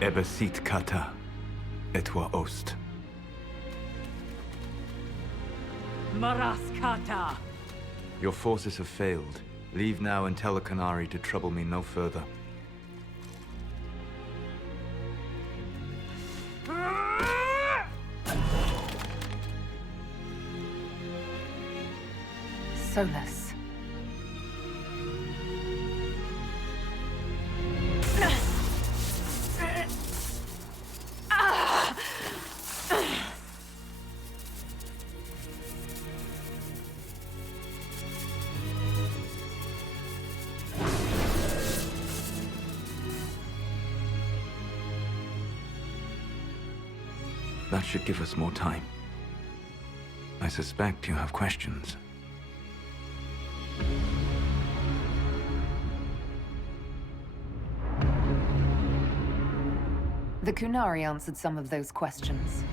Ebesit kata, etwa ost. Maraskata! Your forces have failed. Leave now and tell the Canary to trouble me no further. Solus. That should give us more time. I suspect you have questions. The Kunari answered some of those questions.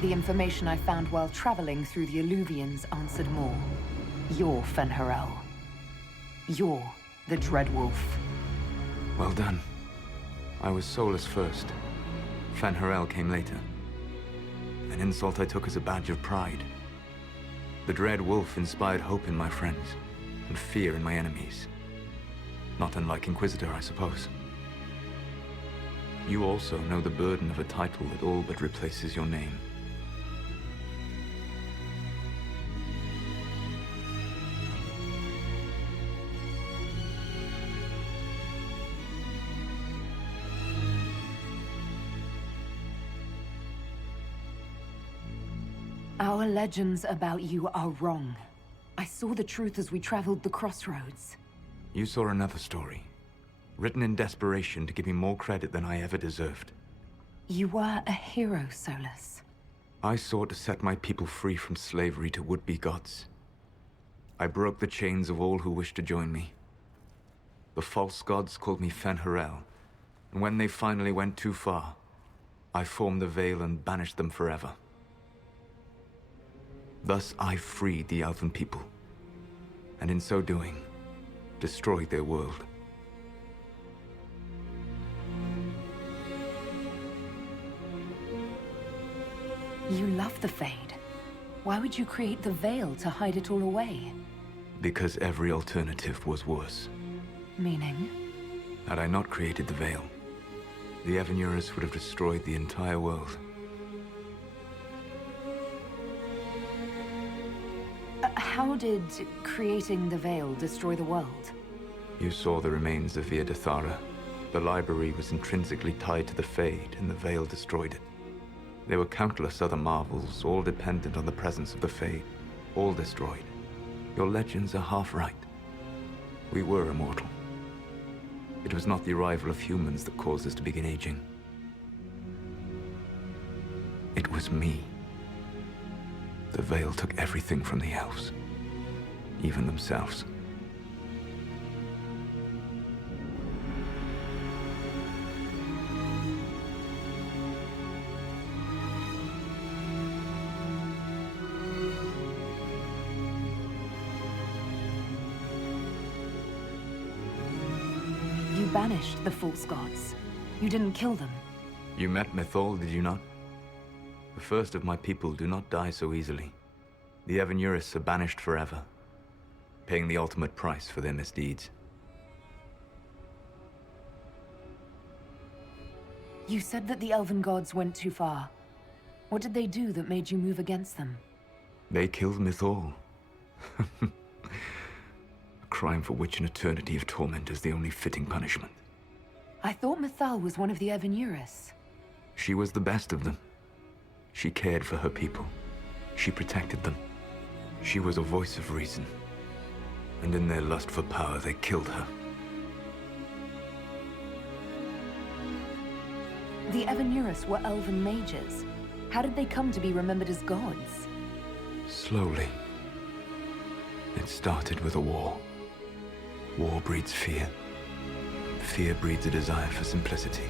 The information I found while traveling through the Alluvians answered more. You're Fen'Harel. You're the Dread Wolf. Well done. I was Solus first. Fen'Harel came later. An insult I took as a badge of pride. The Dread Wolf inspired hope in my friends, and fear in my enemies. Not unlike Inquisitor, I suppose. You also know the burden of a title that all but replaces your name. Our legends about you are wrong. I saw the truth as we traveled the crossroads. You saw another story, written in desperation to give me more credit than I ever deserved. You were a hero, Solus. I sought to set my people free from slavery to would-be gods. I broke the chains of all who wished to join me. The false gods called me Fen'Harel, and when they finally went too far, I formed the Veil and banished them forever. Thus I freed the Elven people, and in so doing, destroyed their world. You love the Fade. Why would you create the Veil to hide it all away? Because every alternative was worse. Meaning? Had I not created the Veil, the Evenuris would have destroyed the entire world. How did creating the Veil destroy the world? You saw the remains of Via Dathara. The library was intrinsically tied to the Fade, and the Veil destroyed it. There were countless other marvels, all dependent on the presence of the Fade, all destroyed. Your legends are half right. We were immortal. It was not the arrival of humans that caused us to begin aging. It was me. The Veil took everything from the elves, even themselves. You banished the false gods. You didn't kill them. You met Mythal, did you not? The first of my people do not die so easily. The Evenuris are banished forever, paying the ultimate price for their misdeeds. You said that the elven gods went too far. What did they do that made you move against them? They killed Mythal. A crime for which an eternity of torment is the only fitting punishment. I thought Mythal was one of the Evenuris. She was the best of them. She cared for her people. She protected them. She was a voice of reason. And in their lust for power, they killed her. The Evenuris were elven mages. How did they come to be remembered as gods? Slowly. It started with a war. War breeds fear. Fear breeds a desire for simplicity.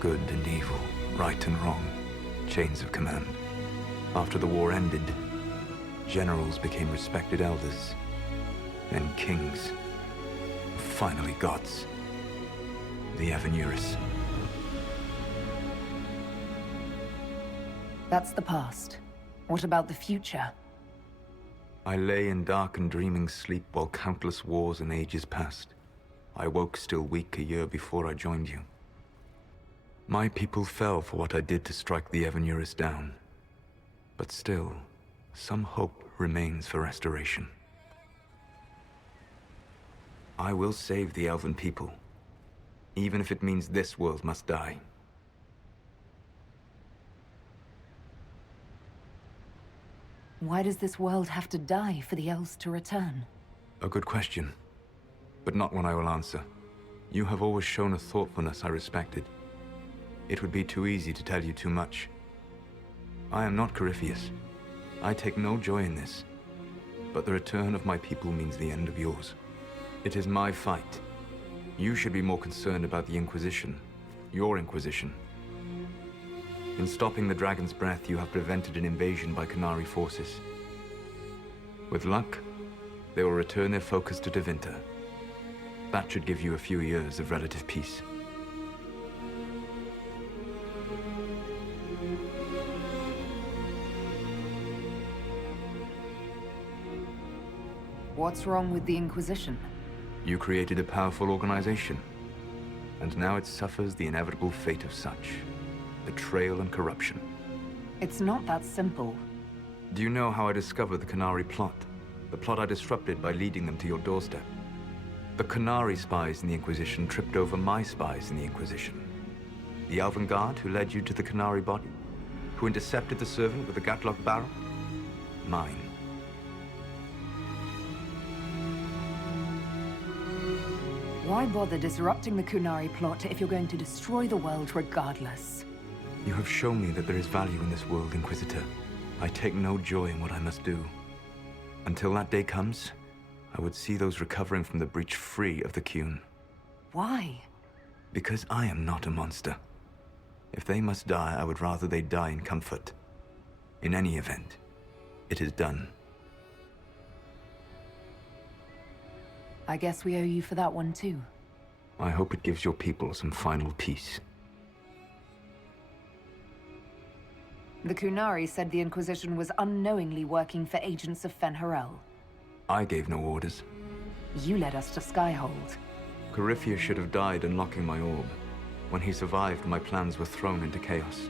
Good and evil, right and wrong, chains of command. After the war ended, generals became respected elders, then kings, finally gods. The Evanuris. That's the past. What about the future? I lay in dark and dreaming sleep while countless wars and ages passed. I woke still weak a year before I joined you. My people fell for what I did to strike the Evanuris down. But still, some hope remains for restoration. I will save the Elven people, even if it means this world must die. Why does this world have to die for the elves to return? A good question, but not one I will answer. You have always shown a thoughtfulness I respected. It would be too easy to tell you too much. I am not Corypheus. I take no joy in this, but the return of my people means the end of yours. It is my fight. You should be more concerned about the Inquisition, your Inquisition. In stopping the Dragon's Breath, you have prevented an invasion by Qunari forces. With luck, they will return their focus to Tevinter. That should give you a few years of relative peace. What's wrong with the Inquisition? You created a powerful organization, and now it suffers the inevitable fate of such. Betrayal and corruption. It's not that simple. Do you know how I discovered the Qunari plot? The plot I disrupted by leading them to your doorstep. The Qunari spies in the Inquisition tripped over my spies in the Inquisition. The Elven Guard who led you to the Qunari body? Who intercepted the servant with the Gatlock barrel? Mine. Why bother disrupting the Qunari plot if you're going to destroy the world regardless? You have shown me that there is value in this world, Inquisitor. I take no joy in what I must do. Until that day comes, I would see those recovering from the breach free of the Qun. Why? Because I am not a monster. If they must die, I would rather they die in comfort. In any event, it is done. I guess we owe you for that one too. I hope it gives your people some final peace. The Qunari said the Inquisition was unknowingly working for agents of Fen'Harel. I gave no orders. You led us to Skyhold. Corypheus should have died unlocking my orb. When he survived, my plans were thrown into chaos.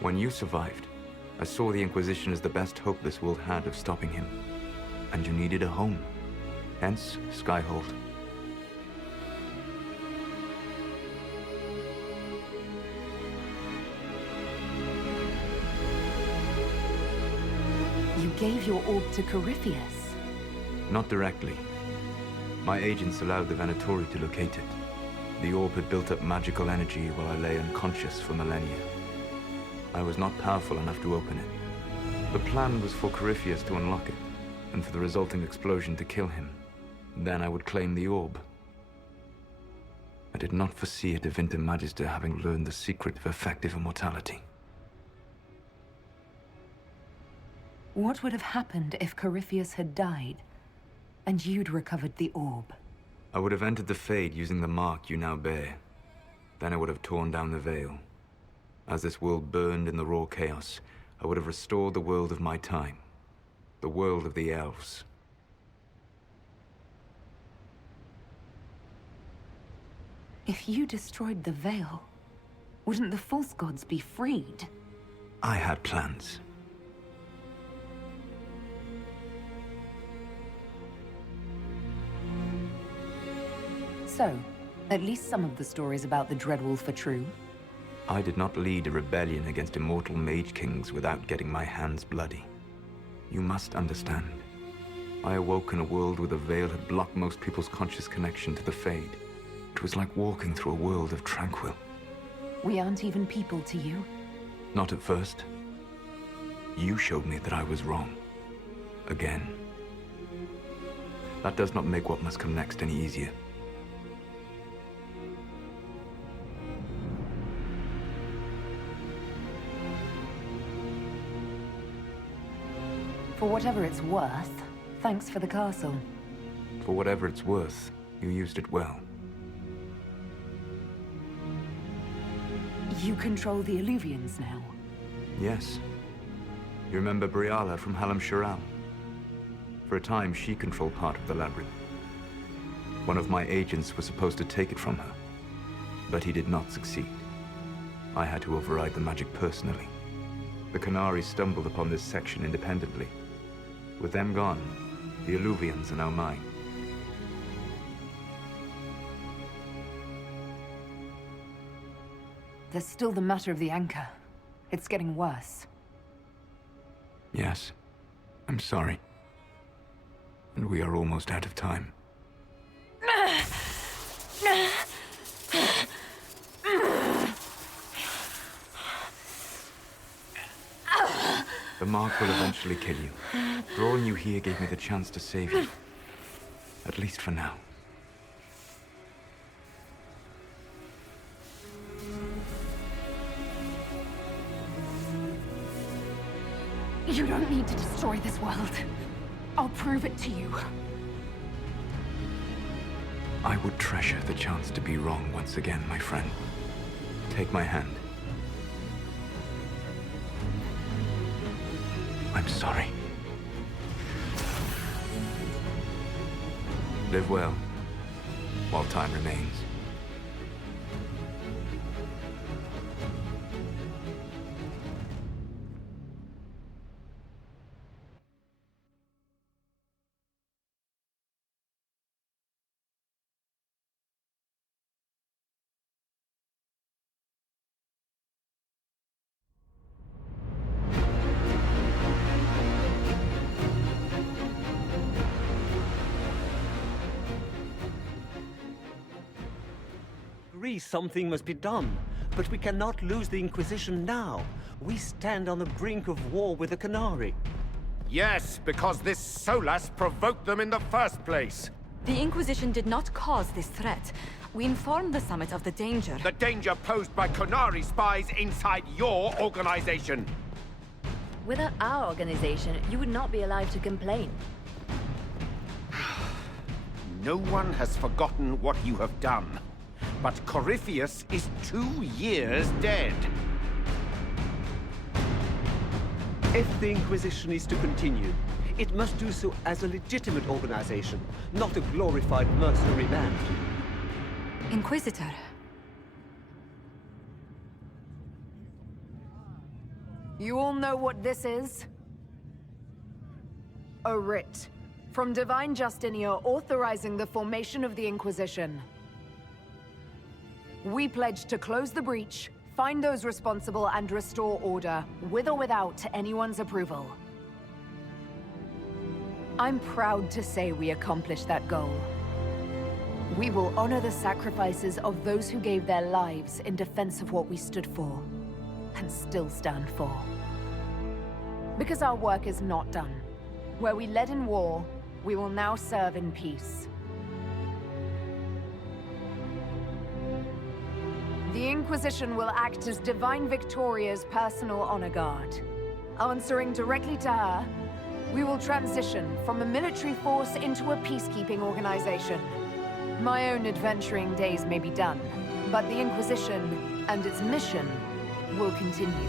When you survived, I saw the Inquisition as the best hope this world had of stopping him. And you needed a home. Hence, Skyhold. You gave your orb to Corypheus? Not directly. My agents allowed the Venatori to locate it. The orb had built up magical energy while I lay unconscious for millennia. I was not powerful enough to open it. The plan was for Corypheus to unlock it, and for the resulting explosion to kill him. Then I would claim the orb. I did not foresee a Tevinter Magister having learned the secret of effective immortality. What would have happened if Corypheus had died, and you'd recovered the orb? I would have entered the Fade using the mark you now bear. Then I would have torn down the veil. As this world burned in the raw chaos, I would have restored the world of my time. The world of the elves. If you destroyed the veil, wouldn't the false gods be freed? I had plans. So, at least some of the stories about the Dreadwolf are true. I did not lead a rebellion against immortal mage kings without getting my hands bloody. You must understand. I awoke in a world where the veil had blocked most people's conscious connection to the Fade. It was like walking through a world of tranquil. We aren't even people to you. Not at first. You showed me that I was wrong. Again. That does not make what must come next any easier. For whatever it's worth, thanks for the castle. For whatever it's worth, you used it well. You control the Illuvians now? Yes. You remember Briala from Hallam Shiral? For a time, she controlled part of the labyrinth. One of my agents was supposed to take it from her, but he did not succeed. I had to override the magic personally. The Qunari stumbled upon this section independently. With them gone, the Illuvians are now mine. There's still the matter of the anchor. It's getting worse. Yes. I'm sorry. And we are almost out of time. The mark will eventually kill you. Drawing you here gave me the chance to save you. At least for now. You don't need to destroy this world. I'll prove it to you. I would treasure the chance to be wrong once again, my friend. Take my hand. I'm sorry. Live well, while time remains. Something must be done, but we cannot lose the Inquisition now. We stand on the brink of war with the Qunari. Yes, because this Solas provoked them in the first place. The Inquisition did not cause this threat. We informed the Summit of the danger. The danger posed by Qunari spies inside your organization. Without our organization, you would not be allowed to complain. No one has forgotten what you have done. But Corypheus is 2 years dead. If the Inquisition is to continue, it must do so as a legitimate organization, not a glorified mercenary band. Inquisitor. You all know what this is? A writ from Divine Justinia authorizing the formation of the Inquisition. We pledge to close the breach, find those responsible, and restore order, with or without anyone's approval. I'm proud to say we accomplished that goal. We will honor the sacrifices of those who gave their lives in defense of what we stood for, and still stand for. Because our work is not done. Where we led in war, we will now serve in peace. The Inquisition will act as Divine Victoria's personal honor guard. Answering directly to her, we will transition from a military force into a peacekeeping organization. My own adventuring days may be done, but the Inquisition and its mission will continue.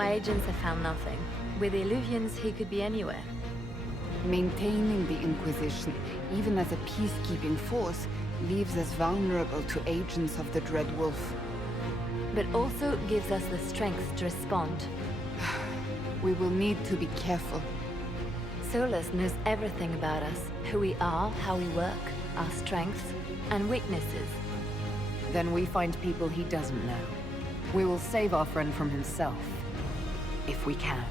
My agents have found nothing. With the Illuvians, he could be anywhere. Maintaining the Inquisition, even as a peacekeeping force, leaves us vulnerable to agents of the Dread Wolf. But also gives us the strength to respond. We will need to be careful. Solus knows everything about us. Who we are, how we work, our strengths and weaknesses. Then we find people he doesn't know. We will save our friend from himself. If we can.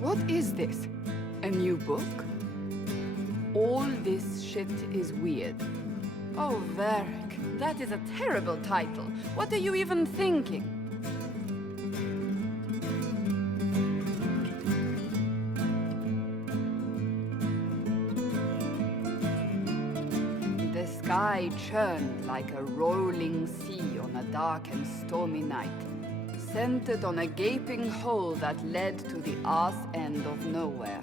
What is this? A new book? All this shit is weird. Oh, Varric, that is a terrible title. What are you even thinking? The sky churned like a rolling sea on a dark and stormy night, centered on a gaping hole that led to the arse end of nowhere.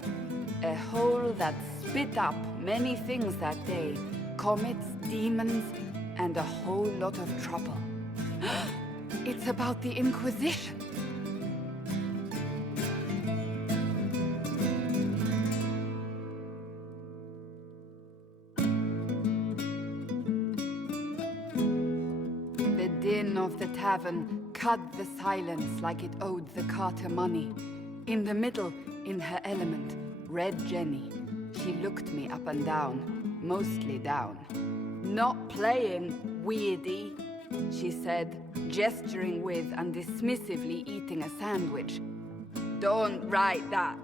A hole that spit up many things that day, comets, demons, and a whole lot of trouble. It's about the Inquisition. The din of the tavern cut the silence like it owed the carter money. In the middle, in her element, Red Jenny. She looked me up and down, mostly down. "Not playing, weirdy," she said, gesturing with and dismissively eating a sandwich. "Don't write that.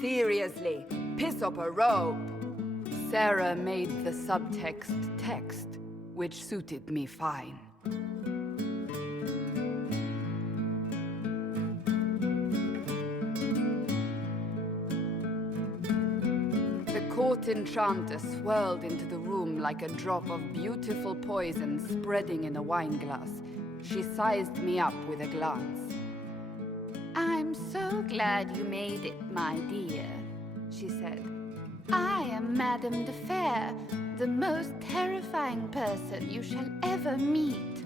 Seriously, piss up a robe." Sarah made the subtext text, which suited me fine. Court enchanter swirled into the room like a drop of beautiful poison spreading in a wineglass. She sized me up with a glance. "I'm so glad you made it, my dear," she said. "I am Madame de Fair, the most terrifying person you shall ever meet."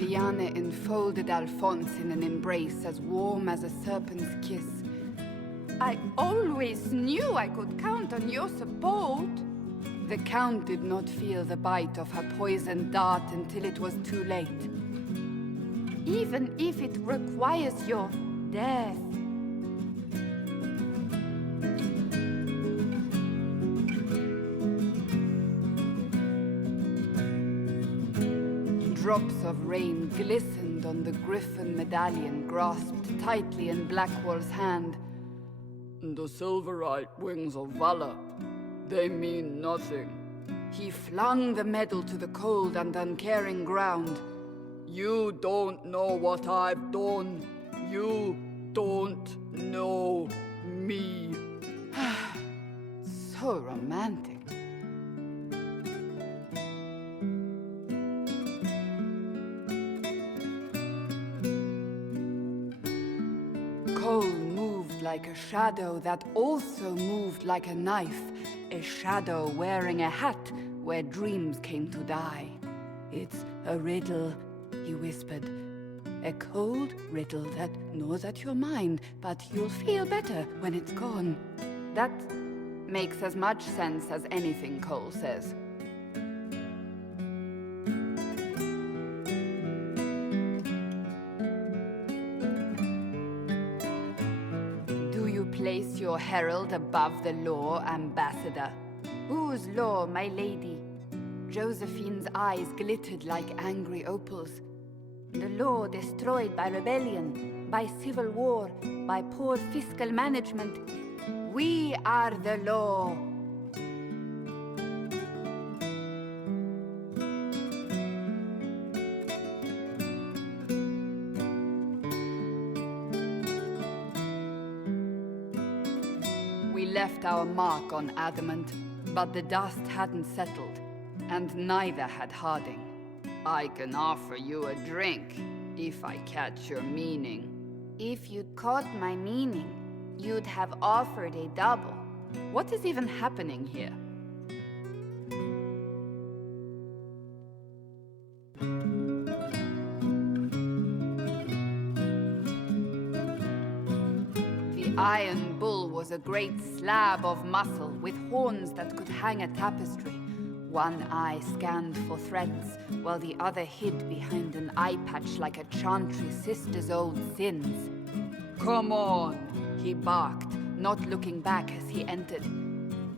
Ællana enfolded Alphonse in an embrace as warm as a serpent's kiss. I always knew I could count on your support. The Count did not feel the bite of her poisoned dart until it was too late. Even if it requires your death. Drops of rain glistened on the griffin medallion grasped tightly in Blackwall's hand. The silverite wings of valor, they mean nothing. He flung the medal to the cold and uncaring ground. You don't know what I've done. You don't know me. So romantic. Cole moved like a shadow that also moved like a knife. A shadow wearing a hat where dreams came to die. It's a riddle, he whispered. A cold riddle that gnaws at your mind, but you'll feel better when it's gone. That makes as much sense as anything Cole says. Do you place your herald above the law, Ambassador? Whose law, my lady? Josephine's eyes glittered like angry opals. The law destroyed by rebellion, by civil war, by poor fiscal management. We are the law. We left our mark on adamant, but the dust hadn't settled, and neither had Harding. I can offer you a drink, if I catch your meaning. If you'd caught my meaning, you'd have offered a double. What is even happening here? The Iron Bull was a great slab of muscle with horns that could hang a tapestry. One eye scanned for threats, while the other hid behind an eye patch like a chantry sister's old sins. Come on, he barked, not looking back as he entered.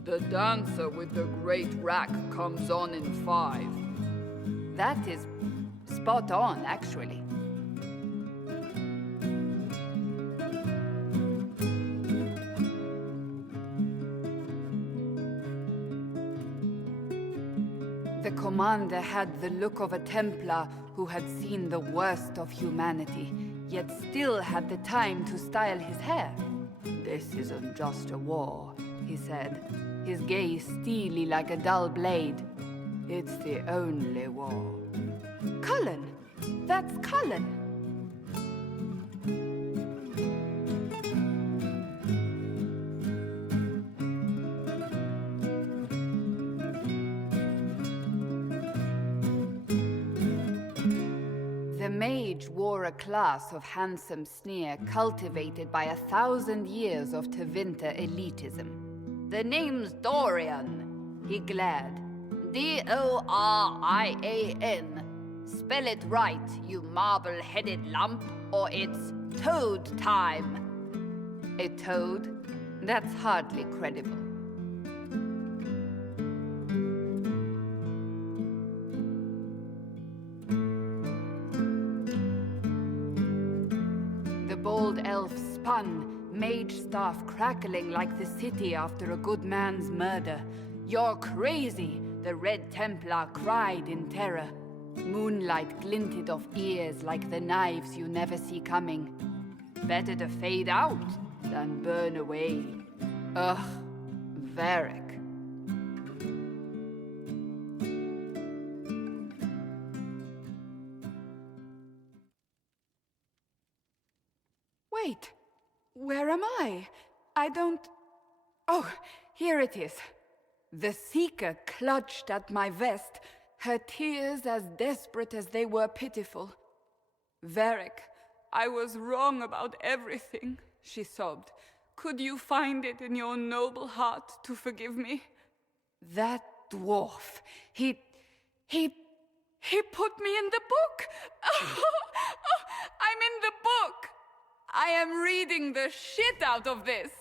The dancer with the great rack comes on in 5. That is spot on, actually. The commander had the look of a Templar who had seen the worst of humanity, yet still had the time to style his hair. This isn't just a war, he said, his gaze steely like a dull blade. It's the only war. Cullen! That's Cullen! The mage wore a class of handsome sneer cultivated by 1,000 years of Tevinter elitism. The name's Dorian, he glared. D-O-R-I-A-N. Spell it right, you marble-headed lump, or it's toad time. A toad? That's hardly credible. The bold elf spun, mage staff crackling like the city after a good man's murder. You're crazy, the Red Templar cried in terror. Moonlight glinted off ears like the knives you never see coming. Better to fade out than burn away. Ugh, Varric. Wait, where am I? I don't... Oh, here it is. The Seeker clutched at my vest, her tears as desperate as they were pitiful. Varric, I was wrong about everything, she sobbed. Could you find it in your noble heart to forgive me? That dwarf, he put me in the book! I'm in the book! I am reading the shit out of this!